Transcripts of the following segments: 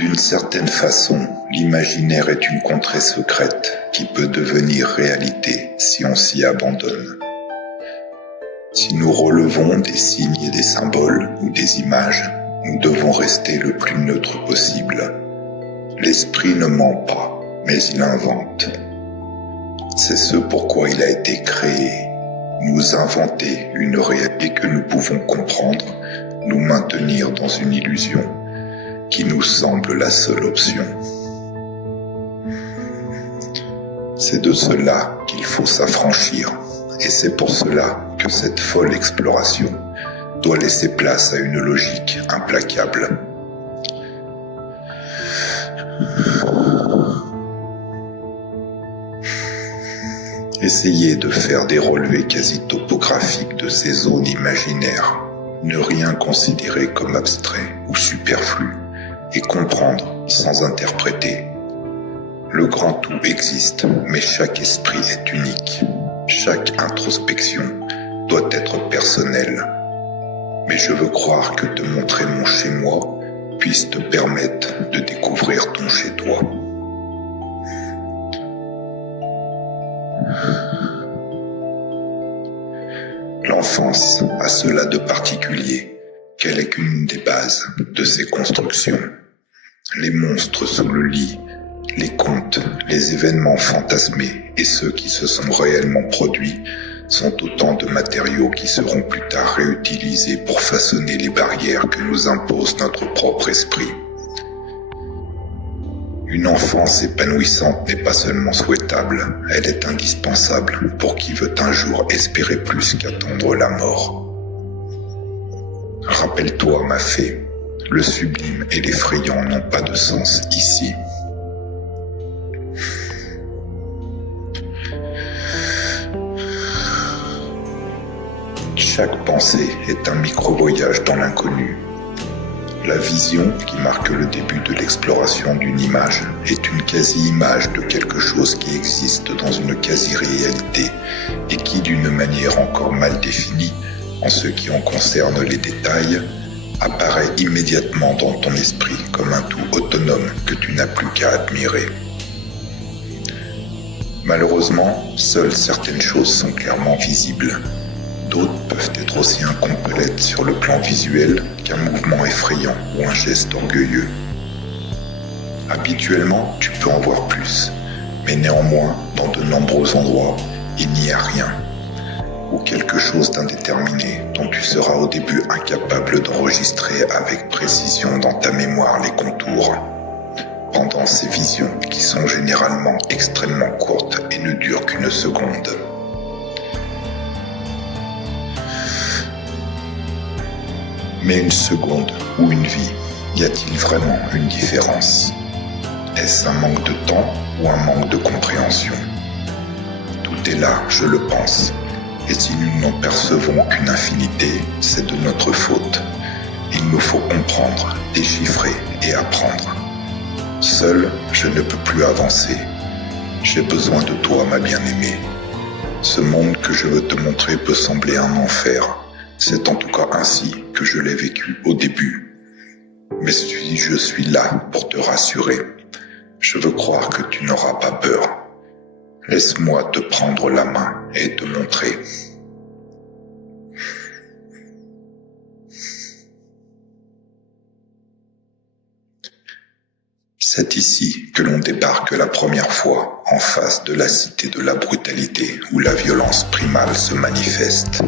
D'une certaine façon, l'imaginaire est une contrée secrète qui peut devenir réalité si on s'y abandonne. Si nous relevons des signes et des symboles ou des images, nous devons rester le plus neutre possible. L'esprit ne ment pas, mais il invente. C'est ce pourquoi il a été créé. Nous inventer une réalité que nous pouvons comprendre, nous maintenir dans une illusion qui nous semble la seule option. C'est de cela qu'il faut s'affranchir, et c'est pour cela que cette folle exploration doit laisser place à une logique implacable. Essayez de faire des relevés quasi topographiques de ces zones imaginaires, ne rien considérer comme abstrait ou superflu, et comprendre sans interpréter. Le grand tout existe, mais chaque esprit est unique. Chaque introspection doit être personnelle. Mais je veux croire que te montrer mon chez-moi puisse te permettre de découvrir ton chez-toi. L'enfance a cela de particulier qu'elle est qu'une des bases de ses constructions. Les monstres sous le lit, les contes, les événements fantasmés et ceux qui se sont réellement produits sont autant de matériaux qui seront plus tard réutilisés pour façonner les barrières que nous impose notre propre esprit. Une enfance épanouissante n'est pas seulement souhaitable, elle est indispensable pour qui veut un jour espérer plus qu'attendre la mort. Rappelle-toi, ma fée, le sublime et l'effrayant n'ont pas de sens ici. Chaque pensée est un micro-voyage dans l'inconnu. La vision, qui marque le début de l'exploration d'une image, est une quasi-image de quelque chose qui existe dans une quasi-réalité et qui, d'une manière encore mal définie, en ce qui en concerne les détails, apparaît immédiatement dans ton esprit comme un tout autonome que tu n'as plus qu'à admirer. Malheureusement, seules certaines choses sont clairement visibles. D'autres peuvent être aussi incomplètes sur le plan visuel qu'un mouvement effrayant ou un geste orgueilleux. Habituellement, tu peux en voir plus, mais néanmoins, dans de nombreux endroits, il n'y a rien, ou quelque chose d'indéterminé dont tu seras au début incapable d'enregistrer avec précision dans ta mémoire les contours. Pendant ces visions qui sont généralement extrêmement courtes et ne durent qu'une seconde. Mais une seconde ou une vie, y a-t-il vraiment une différence? Est-ce un manque de temps ou un manque de compréhension? Tout est là, je le pense, et si nous n'en percevons qu'une infinité, c'est de notre faute. Il nous faut comprendre, déchiffrer et apprendre. Seul, je ne peux plus avancer. J'ai besoin de toi, ma bien-aimée. Ce monde que je veux te montrer peut sembler un enfer. C'est en tout cas ainsi que je l'ai vécu au début. Mais si je suis là pour te rassurer, je veux croire que tu n'auras pas peur. Laisse-moi te prendre la main et te montrer. C'est ici que l'on débarque la première fois en face de la cité de la brutalité où la violence primale se manifeste.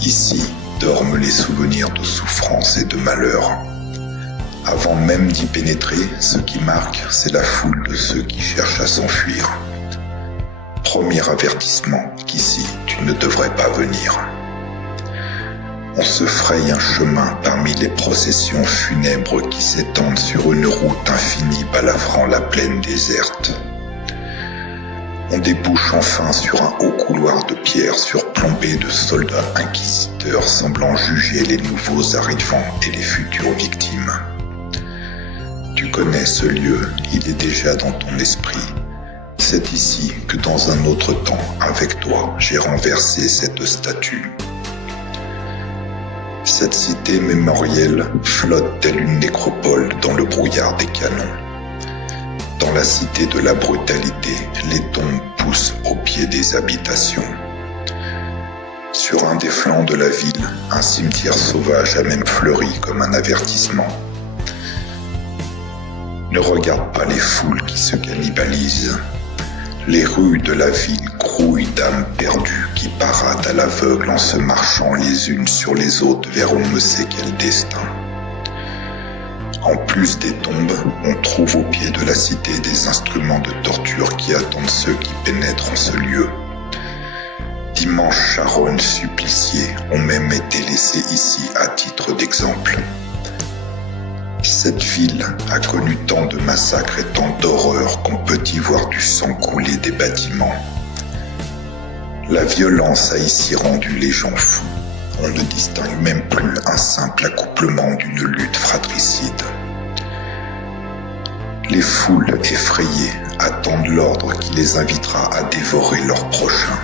Ici dorment les souvenirs de souffrance et de malheur. Avant même d'y pénétrer, ce qui marque, c'est la foule de ceux qui cherchent à s'enfuir. Premier avertissement qu'ici, tu ne devrais pas venir. On se fraye un chemin parmi les processions funèbres qui s'étendent sur une route infinie balafrant la plaine déserte. On débouche enfin sur un haut couloir de pierre surplombé de soldats inquisiteurs semblant juger les nouveaux arrivants et les futures victimes. Tu connais ce lieu, il est déjà dans ton esprit. C'est ici que dans un autre temps, avec toi, j'ai renversé cette statue. Cette cité mémorielle flotte telle une nécropole dans le brouillard des canons. Dans la cité de la brutalité, les tombes poussent au pied des habitations. Sur un des flancs de la ville, un cimetière sauvage a même fleuri comme un avertissement. Ne regarde pas les foules qui se cannibalisent. Les rues de la ville grouillent d'âmes perdues qui paradent à l'aveugle en se marchant les unes sur les autres vers on ne sait quel destin. En plus des tombes, on trouve au pied de la cité des instruments de torture qui attendent ceux qui pénètrent en ce lieu. D'immenses charognes suppliciées ont même été laissées ici à titre d'exemple. Cette ville a connu tant de massacres et tant d'horreurs qu'on peut y voir du sang couler des bâtiments. La violence a ici rendu les gens fous. On ne distingue même plus un simple accouplement d'une lutte fratricide. Les foules effrayées attendent l'ordre qui les invitera à dévorer leurs prochains.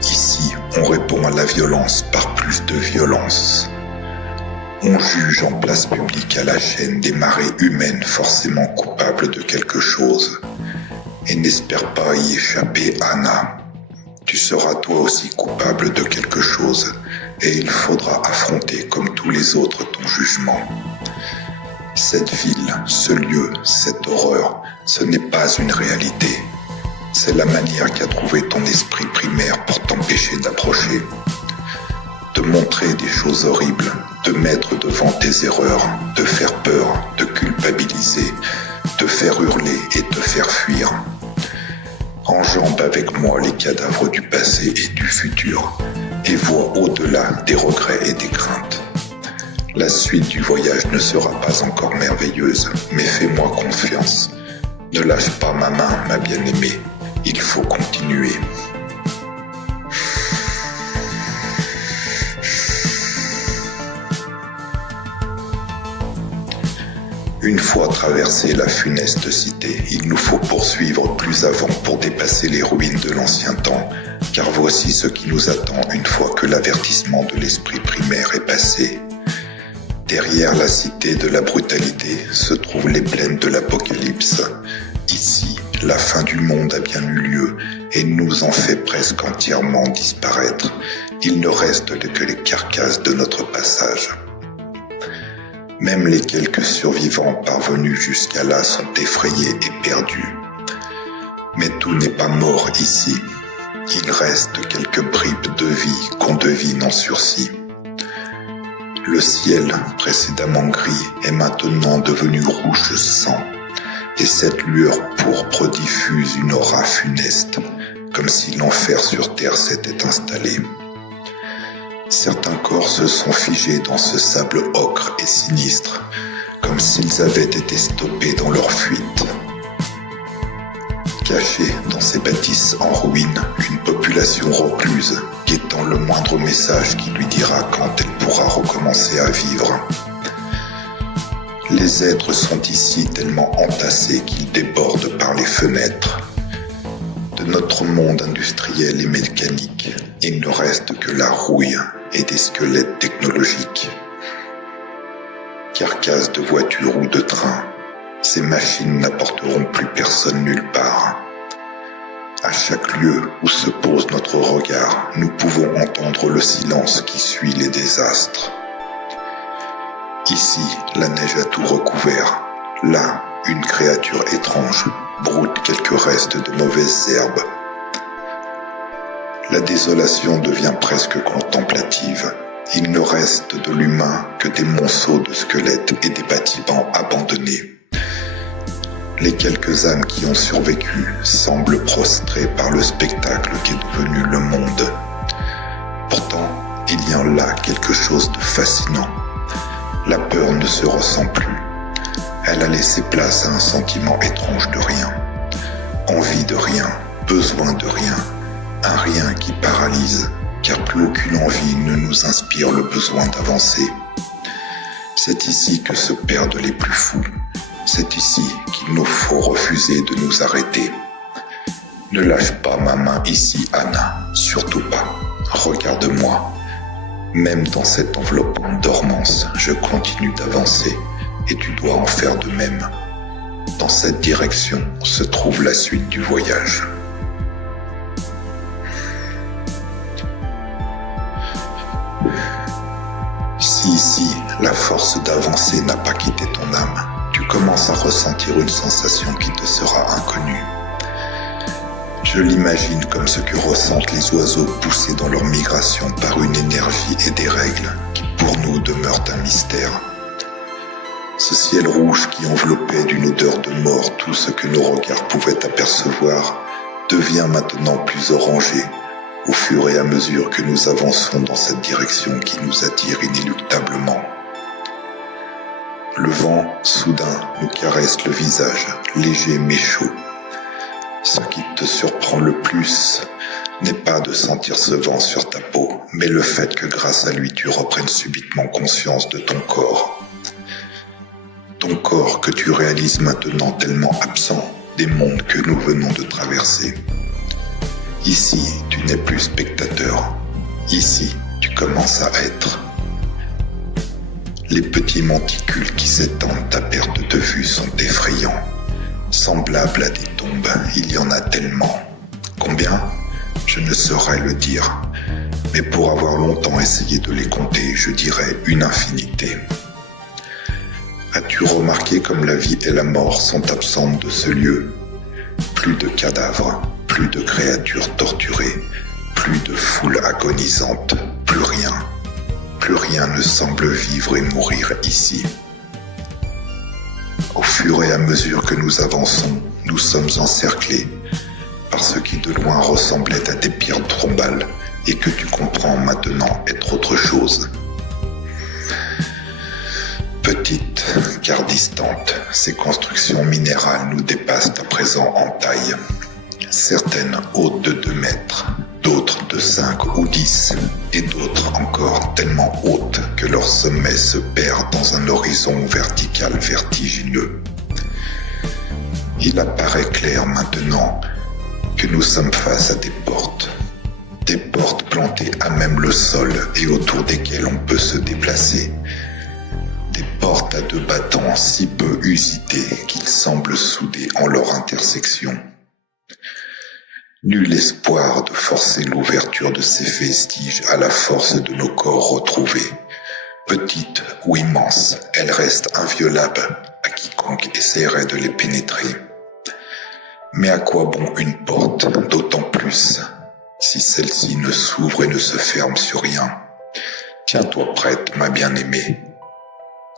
Ici, on répond à la violence par plus de violence. On juge en place publique à la chaîne des marées humaines forcément coupables de quelque chose. Et n'espère pas y échapper, Anna. Tu seras toi aussi coupable de quelque chose, et il faudra affronter comme tous les autres ton jugement. Cette ville, ce lieu, cette horreur, ce n'est pas une réalité. C'est la manière qu'a trouvé ton esprit primaire pour t'empêcher d'approcher. De montrer des choses horribles, de mettre devant tes erreurs, de faire peur, de culpabiliser, de faire hurler et te faire fuir. Enjambe avec moi les cadavres du passé et du futur et vois au-delà des regrets et des craintes. La suite du voyage ne sera pas encore merveilleuse, mais fais-moi confiance. Ne lâche pas ma main, ma bien-aimée. Il faut continuer. Une fois traversée la funeste cité, il nous faut poursuivre plus avant pour dépasser les ruines de l'ancien temps, car voici ce qui nous attend une fois que l'avertissement de l'esprit primaire est passé. Derrière la cité de la brutalité se trouvent les plaines de l'Apocalypse. Ici, la fin du monde a bien eu lieu et nous en fait presque entièrement disparaître. Il ne reste que les carcasses de notre passage. Même les quelques survivants parvenus jusqu'à là sont effrayés et perdus. Mais tout n'est pas mort ici. Il reste quelques bribes de vie qu'on devine en sursis. Le ciel, précédemment gris, est maintenant devenu rouge sang, et cette lueur pourpre diffuse une aura funeste, comme si l'enfer sur terre s'était installé. Certains corps se sont figés dans ce sable ocre et sinistre, comme s'ils avaient été stoppés dans leur fuite. Cachée dans ces bâtisses en ruine, une population recluse, guettant le moindre message qui lui dira quand elle pourra recommencer à vivre. Les êtres sont ici tellement entassés qu'ils débordent par les fenêtres. De notre monde industriel et mécanique, il ne reste que la rouille et des squelettes technologiques. Carcasses de voitures ou de trains, ces machines n'apporteront plus personne nulle part. À chaque lieu où se pose notre regard, nous pouvons entendre le silence qui suit les désastres. Ici, la neige a tout recouvert. Là, une créature étrange broute quelques restes de mauvaises herbes. La désolation devient presque contemplative. Il ne reste de l'humain que des monceaux de squelettes et des bâtiments abandonnés. Les quelques âmes qui ont survécu semblent prostrées par le spectacle qu'est devenu le monde. Pourtant, il y a là quelque chose de fascinant. La peur ne se ressent plus. Elle a laissé place à un sentiment étrange de rien. Envie de rien, besoin de rien. Un rien qui paralyse, car plus aucune envie ne nous inspire le besoin d'avancer. C'est ici que se perdent les plus fous. C'est ici qu'il nous faut refuser de nous arrêter. Ne lâche pas ma main ici, Anna, surtout pas. Regarde-moi. Même dans cette enveloppante dormance, je continue d'avancer et tu dois en faire de même. Dans cette direction se trouve la suite du voyage. Si ici, la force d'avancer n'a pas quitté ton âme, tu commences à ressentir une sensation qui te sera inconnue. Je l'imagine comme ce que ressentent les oiseaux poussés dans leur migration par une énergie et des règles qui pour nous demeurent un mystère. Ce ciel rouge qui enveloppait d'une odeur de mort tout ce que nos regards pouvaient apercevoir devient maintenant plus orangé au fur et à mesure que nous avançons dans cette direction qui nous attire inéluctablement. Le vent, soudain, nous caresse le visage, léger mais chaud. Ce qui te surprend le plus n'est pas de sentir ce vent sur ta peau, mais le fait que grâce à lui tu reprennes subitement conscience de ton corps. Ton corps que tu réalises maintenant tellement absent des mondes que nous venons de traverser. Ici, tu n'es plus spectateur. Ici, tu commences à être. Les petits monticules qui s'étendent à perte de vue sont effrayants. Semblables à des tombes, il y en a tellement. Combien ? Je ne saurais le dire. Mais pour avoir longtemps essayé de les compter, je dirais une infinité. As-tu remarqué comme la vie et la mort sont absentes de ce lieu ? Plus de cadavres, plus de créatures torturées, plus de foules agonisantes, plus rien. Plus rien ne semble vivre et mourir ici. Au fur et à mesure que nous avançons, nous sommes encerclés par ce qui de loin ressemblait à des pierres tombales et que tu comprends maintenant être autre chose. Petites, car distantes, ces constructions minérales nous dépassent à présent en taille. Certaines hautes de 2 mètres, d'autres de 5 ou 10, et d'autres encore tellement hautes que leur sommet se perd dans un horizon vertical vertigineux. Il apparaît clair maintenant que nous sommes face à des portes plantées à même le sol et autour desquelles on peut se déplacer. Des portes à 2 battants si peu usités qu'ils semblent soudés en leur intersection. Nul espoir de forcer l'ouverture de ces vestiges à la force de nos corps retrouvés. Petites ou immenses, elles restent inviolables à quiconque essaierait de les pénétrer. Mais à quoi bon une porte, d'autant plus si celle-ci ne s'ouvre et ne se ferme sur rien? Tiens-toi prête, ma bien-aimée.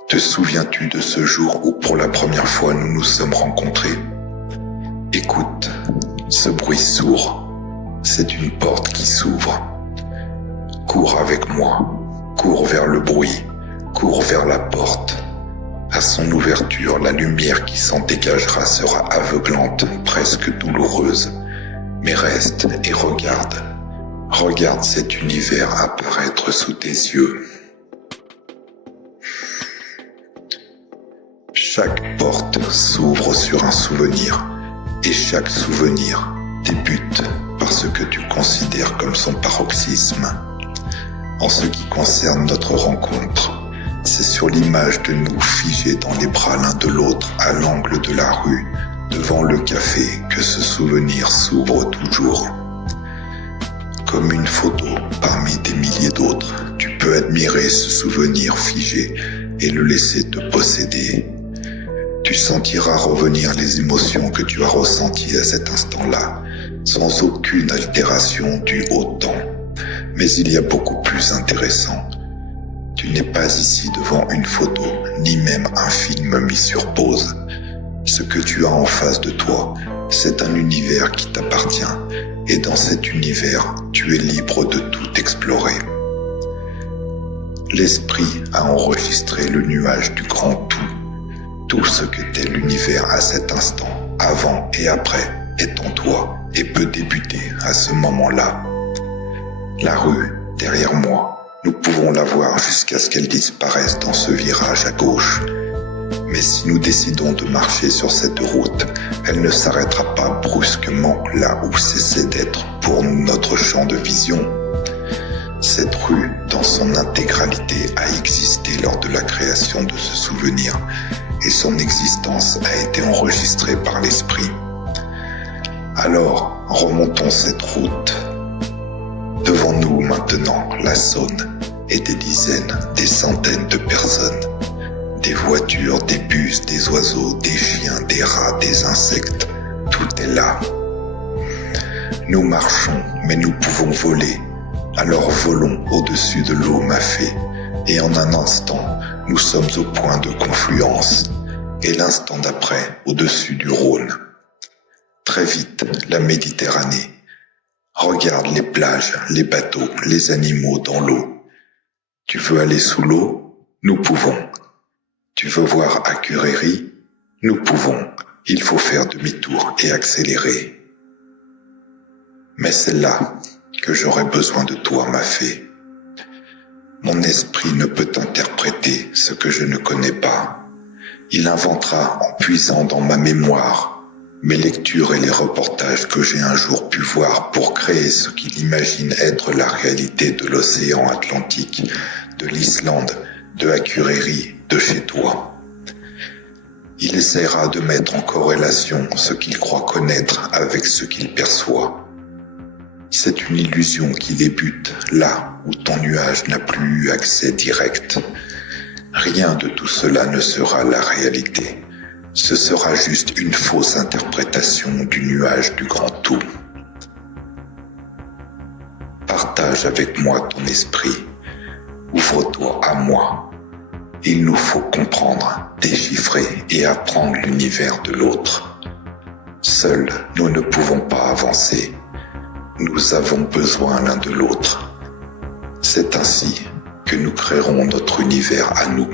Te souviens-tu de ce jour où pour la première fois nous nous sommes rencontrés? Écoute, ce bruit sourd, c'est une porte qui s'ouvre. Cours avec moi, cours vers le bruit, cours vers la porte. À son ouverture, la lumière qui s'en dégagera sera aveuglante, presque douloureuse. Mais reste et regarde. Regarde cet univers apparaître sous tes yeux. Chaque porte s'ouvre sur un souvenir, et chaque souvenir débute par ce que tu considères comme son paroxysme. En ce qui concerne notre rencontre, c'est sur l'image de nous figés dans les bras l'un de l'autre à l'angle de la rue, devant le café, que ce souvenir s'ouvre toujours. Comme une photo parmi des milliers d'autres, tu peux admirer ce souvenir figé et le laisser te posséder. Tu sentiras revenir les émotions que tu as ressenties à cet instant-là, sans aucune altération due au temps. Mais il y a beaucoup plus intéressant. Tu n'es pas ici devant une photo, ni même un film mis sur pause. Ce que tu as en face de toi, c'est un univers qui t'appartient, et dans cet univers, tu es libre de tout explorer. L'esprit a enregistré le nuage du grand tout ce que t'est l'univers à cet instant, avant et après, est en toi et peut débuter à ce moment-là. La rue, derrière moi, nous pouvons la voir jusqu'à ce qu'elle disparaisse dans ce virage à gauche. Mais si nous décidons de marcher sur cette route, elle ne s'arrêtera pas brusquement là où cessait d'être pour nous notre champ de vision. Cette rue, dans son intégralité, a existé lors de la création de ce souvenir et son existence a été enregistrée par l'esprit. Alors, remontons cette route. Devant nous maintenant, la Saône et des dizaines, des centaines de personnes. Des voitures, des bus, des oiseaux, des chiens, des rats, des insectes, tout est là. Nous marchons, mais nous pouvons voler. Alors volons au-dessus de l'eau, ma fée, et en un instant, nous sommes au point de confluence, et l'instant d'après, au-dessus du Rhône. Très vite, la Méditerranée. Regarde les plages, les bateaux, les animaux dans l'eau. Tu veux aller sous l'eau? Nous pouvons. Tu veux voir Akureyri? Nous pouvons. Il faut faire demi-tour et accélérer. Mais c'est là que j'aurai besoin de toi, ma fée. Mon esprit ne peut interpréter ce que je ne connais pas. Il inventera en puisant dans ma mémoire mes lectures et les reportages que j'ai un jour pu voir pour créer ce qu'il imagine être la réalité de l'océan Atlantique, de l'Islande, de Akureyri, de chez toi. Il essaiera de mettre en corrélation ce qu'il croit connaître avec ce qu'il perçoit. C'est une illusion qui débute là où ton nuage n'a plus eu accès direct. Rien de tout cela ne sera la réalité. Ce sera juste une fausse interprétation du nuage du grand tout. Partage avec moi ton esprit. Ouvre-toi à moi. Il nous faut comprendre, déchiffrer et apprendre l'univers de l'autre. Seuls, nous ne pouvons pas avancer. Nous avons besoin l'un de l'autre. C'est ainsi que nous créerons notre univers à nous.